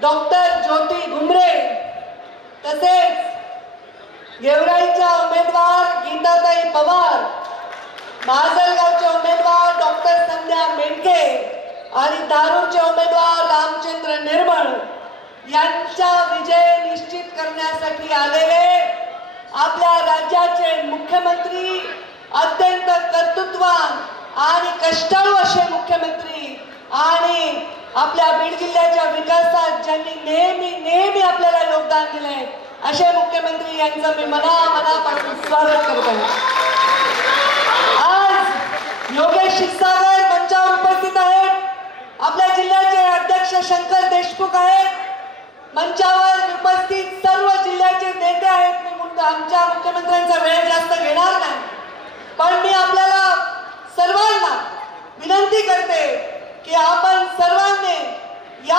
Doctor ज्योती घुमरे, तसेच गेवराईच्या उमेदवार गीताताई पवार, माजलगावचे उमेदवार डॉक्टर संध्या मेंढके आणि धारूरचे उमेदवार रामचंद्र निर्मळ यांचा विजय निश्चित करण्यासाठी आलेले आपल्या राज्याचे मुख्यमंत्री, अत्यंत कर्तृत्ववान आणि कष्टाळू असे मुख्यमंत्री आणि आपल्या बीड जिल्ह्याच्या विकासात ज्यांनी नेहमी आपल्याला योगदान दिले असे मुख्यमंत्री यांचं मी मनापासून स्वागत करत आहे। आज योगेश क्षीरसागर मंचावर उपस्थित आहेत, आपल्या जिल्ह्याचे अध्यक्ष शंकर देशमुख आहेत, मंचावर उपस्थित सर्व जिल्ह्याचे नेते आहेत। मी आमच्या मुख्यमंत्र्यांचा वेळ जास्त घेणार नाही, पण मी आपल्याला सर्वांना विनंती करते की आपण सर्वांनी या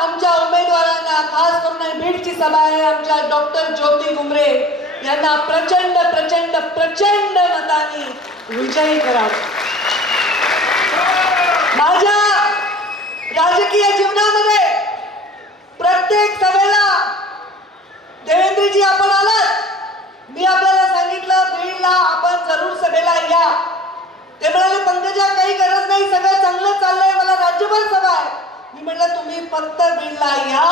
आमच्या उमेदवारांना, खास करून बीडची सभा आहे, आमच्या डॉक्टर ज्योती घुमरे यांना प्रचंड प्रचंड प्रचंड मतांनी विजयी करावं। माझ्या राजकीय जीवनामध्ये प्रत्येक सभेला देवेंद्रजी आपण आलात, मी आपल्याला सांगितलं बीडला आपण जरूर सभेला या। ते म्हणाले पंकजा काही गरज नाही, सगळं चांगलं चाललंय, मला राज्यभर सभा आहे। मी म्हटलं तुम्ही फक्त बीडला या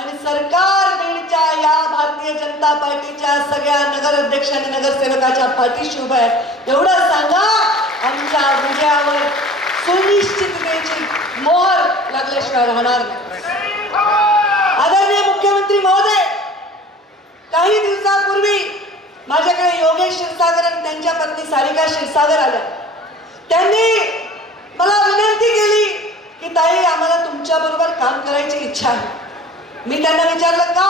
आणि सरकार बीडच्या या भारतीय जनता पार्टीच्या सगळ्या नगराध्यक्ष आणि नगरसेवकाच्या पाठीशी उभं आहे एवढं सांगा। आमच्या विजयावर सुनिश्चिततेची मोहर लागल्याशिवाय राहणार नाही। आदरणीय मुख्यमंत्री महोदय, काही दिवसापूर्वी माझ्याकडे योगेश क्षीरसागर आणि त्यांच्या पत्नी सारिका क्षीरसागर आल्या। त्यांनी मला विनंती केली की ताई आम्हाला तुमच्या बरोबर काम करायची इच्छा आहे। मी त्यांना विचारलं का,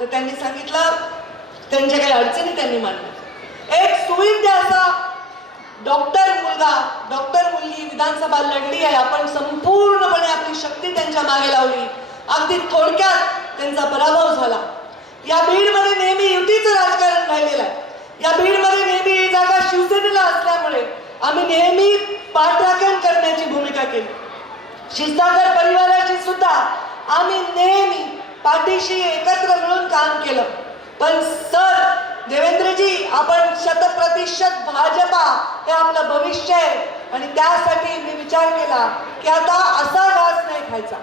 तर त्यांनी सांगितलं त्यांच्या काही अडचणी त्यांनी मांडल्या। एक सुविद्य असा डॉक्टर मुलगी विधानसभा लढली आहे, आपण संपूर्णपणे आपली शक्ती त्यांच्या मागे लावली, अगदी थोडक्यात त्यांचा पराभव झाला। या बीडमध्ये नेहमी युतीचं राजकारण राहिलेलं आहे, या बीडमध्ये नेहमी ही जागा शिवसेनेला असल्यामुळे आम्ही नेहमी पाठराखण करण्याची भूमिका केली। क्षीरसागर परिवाराची सुद्धा आम्ही नेहमी पाठीशी एकत्र मिळून काम केलं। पण सर देवेंद्रजी, आपण 100% भाजपा हे आपलं भविष्य आहे आणि त्यासाठी मी विचार केला की आता असा घास नाही खायचा,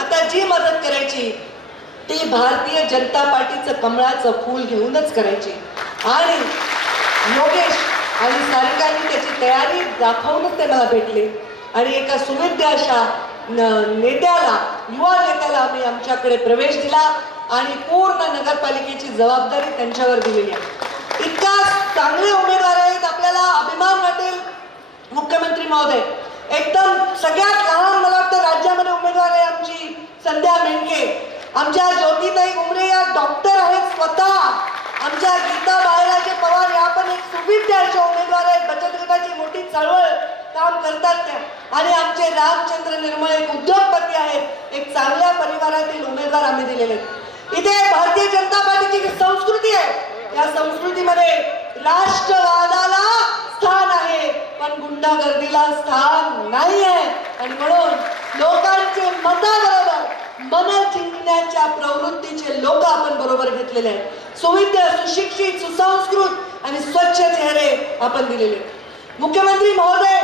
आता जी मदत करायची ती भारतीय जनता पार्टीचं कमळाचं फूल घेऊनच करायची। आणि योगेश आणि सारिकांनी त्याची तयारी दाखवूनच ते मला भेटले आणि एका सुविद्य अशा नेत्याला, युवा नेत्याला आम्ही आमच्याकडे प्रवेश दिला आणि पूर्ण नगरपालिकेची जबाबदारी त्यांच्यावर दिलेली आहे। इतका चांगले उमेदवार आहेत, आपल्याला अभिमान वाटेल मुख्यमंत्री महोदय। एकदम सगळ्यात लहान मला वाटतं राज्यामध्ये उमेदवार आहे आमची संध्या मेंढके, आमच्या ज्योतिताई घुमरे या डॉक्टर आहेत स्वतः, आमच्या गीता बाळराजे पवार या पण एक सुविद्य अशा उमेदवार आहेत, बचत गटाची मोठी चळवळ काम करतात त्या, आणि आमचे रामचंद्र निर्मळ एक उद्योगपती आहेत। एक चांगल्या परिवारातील उमेदवार आम्ही दिलेले आहेत। इथे भारतीय जनता पार्टीची संस्कृती आहे, या संस्कृतीमध्ये राष्ट्रवादाला स्थान आहे पण गुंडागर्दीला स्थान नाही आहे आणि म्हणून लोकांचे मताबरोबर मन जिंकण्याच्या प्रवृत्तीचे लोक आपण बरोबर घेतलेले आहेत। सुविद्य, सुशिक्षित, सुसंस्कृत आणि स्वच्छ चेहरे आपण दिलेले। मुख्यमंत्री महोदय,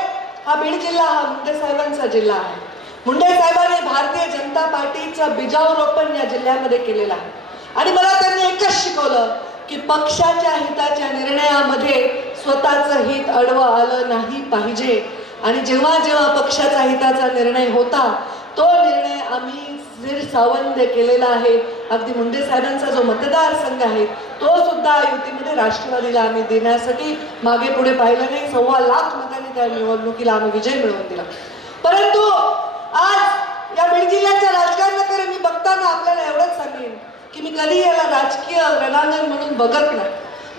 हा बीड जिल्हा हा मुंडे साहेबांचा जिल्हा आहे। मुंडे साहेबांनी भारतीय जनता पार्टीचं बीजारोपण या जिल्ह्यामध्ये केलेलं आहे आणि मला त्यांनी एकच शिकवलं की पक्षाच्या हिताच्या निर्णयामध्ये स्वतःचं हित अडवं आलं नाही पाहिजे। आणि जेव्हा जेव्हा पक्षाचा हिताचा निर्णय होता तो निर्णय आम्ही सावंत केलेला आहे। अगदी मुंडे साहेबांचा जो मतदारसंघ आहे तो सुद्धा युतीमध्ये राष्ट्रवादीला आम्ही देण्यासाठी मागे पुढे पाहिलं नाही, 1.25 लाख मतांनी त्या निवडणुकीला आम्ही विजय मिळवून दिला। परंतु आज या बीड जिल्ह्याच्या राजकारणाकडे मी बघताना आपल्याला एवढंच सांगेन की मी कधी याला राजकीय रणांगण म्हणून बघत नाही,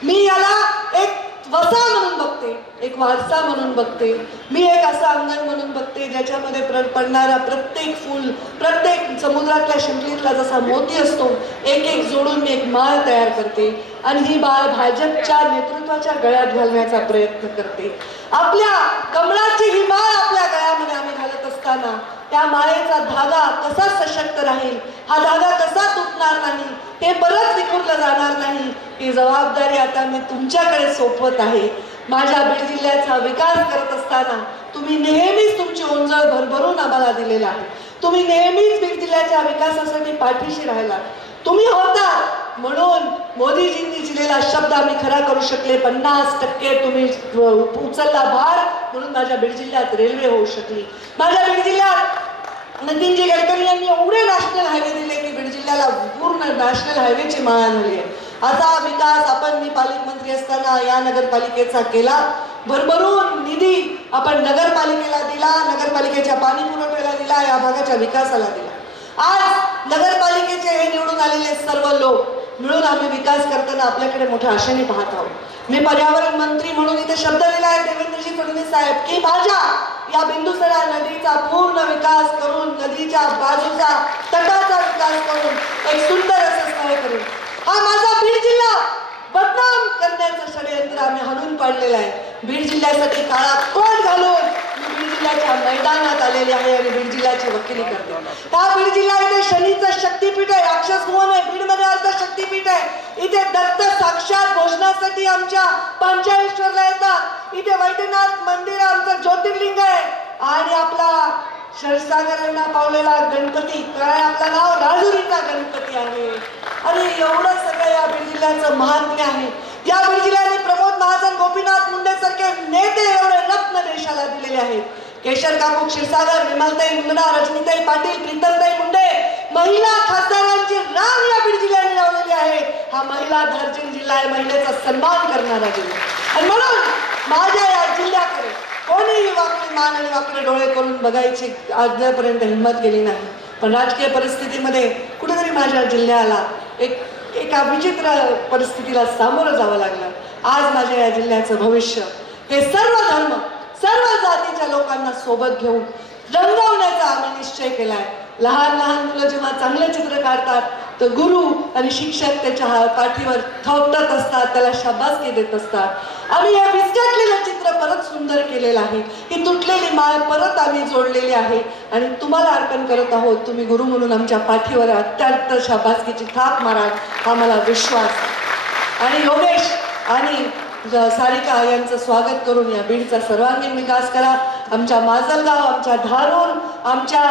मी याला एक वसा म्हणून बघते, एक वारसा म्हणून बघते, मी एक असं अंगण म्हणून बघते ज्याच्यामध्ये पडणारा प्रत्येक फूल, प्रत्येक समुद्रातल्या शिंपलीतला जसा मोती असतो एक एक जोडून मी एक माळ तयार करते आणि ही माळ भाजपच्या नेतृत्वाच्या गळ्यात घालण्याचा प्रयत्न करते। आपल्या कमळाची ही माळ आपल्या गळ्यामध्ये आम्ही घालत असताना त्या मायेचा धागा कसा सशक्त राहील, हा धागा कसा तुटणार नाही, ते परत विखुरलं जाणार नाही, ही जबाबदारी आता मी तुमच्याकडे सोपवत आहे. माझ्या बीड जिल्ह्याचा विकास करत असताना तुम्ही नेहमीच तुमची ओंजळ भरभरून आम्हाला दिलेला आहे. तुम्ही नेहमीच बीड जिल्ह्याच्या विकासासाठी पाठीशी राहिला. तुम्ही होता म्हणून मोदीजींनी दिलेला शब्द आम्ही खरा करू शकले. 50% तुम्ही उचलला भार, म्हणून माझ्या बीड जिल्ह्यात रेल्वे होऊ शकली. माझ्या बीड जिल्ह्यात नितीनजी गडकरी यांनी एवढे नॅशनल हायवे दिले की बीड जिल्ह्याला पूर्ण नॅशनल हायवेची माळा झाली आहे. असा विकास आपण मी पालकमंत्री असताना या नगरपालिकेचा केला. भरभरून निधी आपण नगरपालिकेला दिला, नगरपालिकेच्या पाणी पुरवठ्याला दिला, या भागाच्या विकासाला दिला. आज नगरपालिकेचे हे निवडून आलेले सर्व लोक मिळून आम्ही विकास करताना आपल्याकडे मोठ्या आशेने पाहत आहोत. मी पर्यावरण मंत्री म्हणून इथे शब्द दिला आहे देवेंद्रजी फडणवीस साहेब की माझ्या या बिंदुसरा नदीचा पूर्ण विकास करून, नदीच्या बाजूचा तटाचा विकास करून एक सुंदर असं स्थळ करून हा माझा बीड जिल्हा बदनाम करण्याचं षडयंत्र आम्ही हाणून पाडलेलं आहे. बीड जिल्ह्यासाठी काळा कोट घालून मी बीड जिल्ह्याच्या मैदानात आलेले आहे आणि बीड जिल्ह्याची वकिली करते. हा बीड जिल्हा इथे शनीचं शक्तीपीठ आहे, राक्षस भुवन आहे. बीडमध्ये अर्ध शक्तीपीठ आहे. इथे दत्त साक्षात भोजनासाठी आमच्या पंचाळेश्वरला येतात. इथे वैद्यनाथ मंदिर आमचं ज्योतिर्लिंग आहे आणि आपला क्षीरसागरांना पावलेला गणपती, काय आपलं नाव राजुरीचा गणपती आहे. अरे एवढं सगळं या बीड जिल्ह्याचं महात्म्य आहे. या बीड जिल्ह्याने प्रमोद महाजन, गोपीनाथ मुंडे सारखे नेते एवढे रत्न देशाला दिलेले आहेत. केशर काकू क्षीरसागर, विमलताई मुंडा, रजनीताई पाटील, प्रीतमताई मुंडे, महिला खासदारांची रांग या बीड जिल्ह्याने लावलेली आहे. हा महिला धार्जिन जिल्हा आहे, महिलेचा सन्मान करणारा जिल्हा. आणि म्हणून माझ्या या जिल्ह्याकडे कोणीही वाकडे मान आणि वाकडे डोळे करून बघायची आजपर्यंत हिंमत केली नाही. पण राजकीय परिस्थितीमध्ये कुठेतरी माझ्या जिल्ह्याला एका विचित्र परिस्थितीला सामोरं जावं लागलं. आज माझ्या या जिल्ह्याचं भविष्य हे सर्व धर्म, सर्व जातीच्या लोकांना सोबत घेऊन रंगवण्याचा आम्ही निश्चय केलाय. लहान लहान मुलं जेव्हा चांगले चित्र काढतात तर गुरु आणि शिक्षक त्याच्या पाठीवर थोपटत असतात, त्याला शाबासकी देत असतात. आम्ही हे विस्कटलेलं चित्र परत सुंदर केलेलं आहे. ही तुटलेली माळ परत आम्ही जोडलेली आहे आणि तुम्हाला अर्पण करत आहोत. तुम्ही गुरु म्हणून आमच्या पाठीवर अत्यंत शाबासकीची थाप माराल हा मला विश्वास. आणि योगेश आणि सारिका यांचं स्वागत करून या बीडचा सर्वांगीण विकास करा. आमच्या माजलगाव, आमच्या धारूर, आमच्या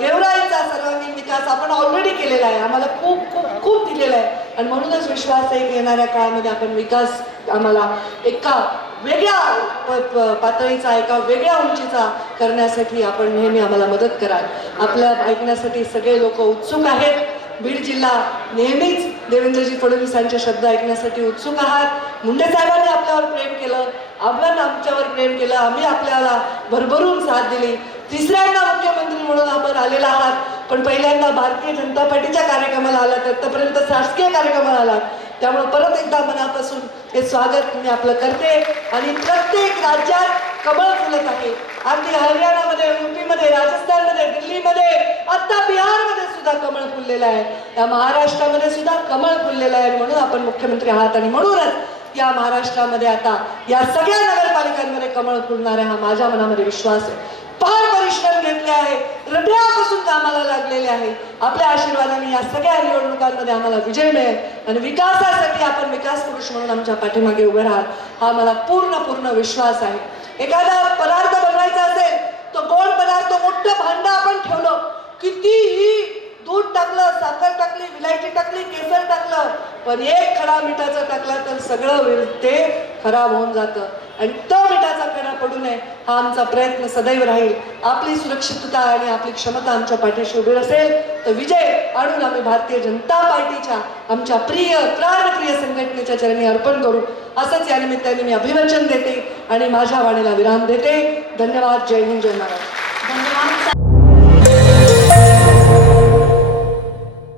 गेवराईचा सर्वांगीण विकास आपण ऑलरेडी केलेला आहे. आम्हाला खूप खूप खूप दिलेला आहे आणि म्हणूनच विश्वास आहे की येणाऱ्या काळामध्ये आपण विकास आम्हाला एका वेगळ्या पातळीचा, एका वेगळ्या उंचीचा करण्यासाठी आपण नेहमी आम्हाला मदत कराल. आपल्या ऐकण्यासाठी सगळे लोक उत्सुक आहेत. बीड जिल्हा नेहमीच देवेंद्रजी फडणवीसांचे शब्द ऐकण्यासाठी उत्सुक आहात. मुंडे साहेबांनी आपल्यावर प्रेम केलं, आपण आमच्यावर प्रेम केलं, आम्ही आपल्याला भरभरून साथ दिली. तिसऱ्यांदा मुख्यमंत्री म्हणून आपण आलेला आहात, पण पहिल्यांदा भारतीय जनता पार्टीच्या कार्यक्रमाला आलात, आतापर्यंत शासकीय कार्यक्रमाला आलात. त्यामुळे परत एकदा मनापासून हे स्वागत मी आपलं करते. आणि प्रत्येक राज्यात कमळ फुलत आहे. अगदी हरियाणामध्ये, युपीमध्ये, राजस्थानमध्ये, दिल्लीमध्ये, आता बिहारमध्ये सुद्धा कमळ फुललेलं आहे. या महाराष्ट्रामध्ये सुद्धा कमळ फुललेलं आहे. म्हणून आपण मुख्यमंत्री आहात आणि म्हणूनच या महाराष्ट्रामध्ये आता या सगळ्या नगरपालिकांमध्ये कमळ फुलणार आहे हा माझ्या मनामध्ये विश्वास आहे. फार परिश्रम घेतले आहे, हृदयापासून कामाला लागलेले आहे. आपल्या आशीर्वादाने या सगळ्या निवडणुकांमध्ये आम्हाला विजय मिळेल आणि विकासासाठी आपण विकास पुरुष म्हणून आमच्या पाठीमागे उभे राहाल हा मला पूर्ण विश्वास आहे. एखादा पदार्थ बनवायचा असेल तो गोड पदार्थ, मोठं भांडं आपण ठेवलं, कितीही दूध टाकलं, साखर टाकली, विलायची टाकली, केसर टाकलं, पण एक खडा मिठाचा टाकला तर सगळं ते खराब होऊन जातं. आणि तो मिठाचा खडा पडू नये हा आमचा प्रयत्न सदैव राहील. आपली सुरक्षितता आणि आपली क्षमता आमच्या पाठीशी उभी असेल तर विजय आणून आम्ही भारतीय जनता पार्टीच्या आमच्या प्रिय प्राणप्रिय संघटनेच्या चरणी अर्पण करू. असंच या निमित्ताने मी अभिवाचन देते आणि माझ्या वाणीला विराम देते. धन्यवाद. जय हिंद, जय महाराष्ट्र.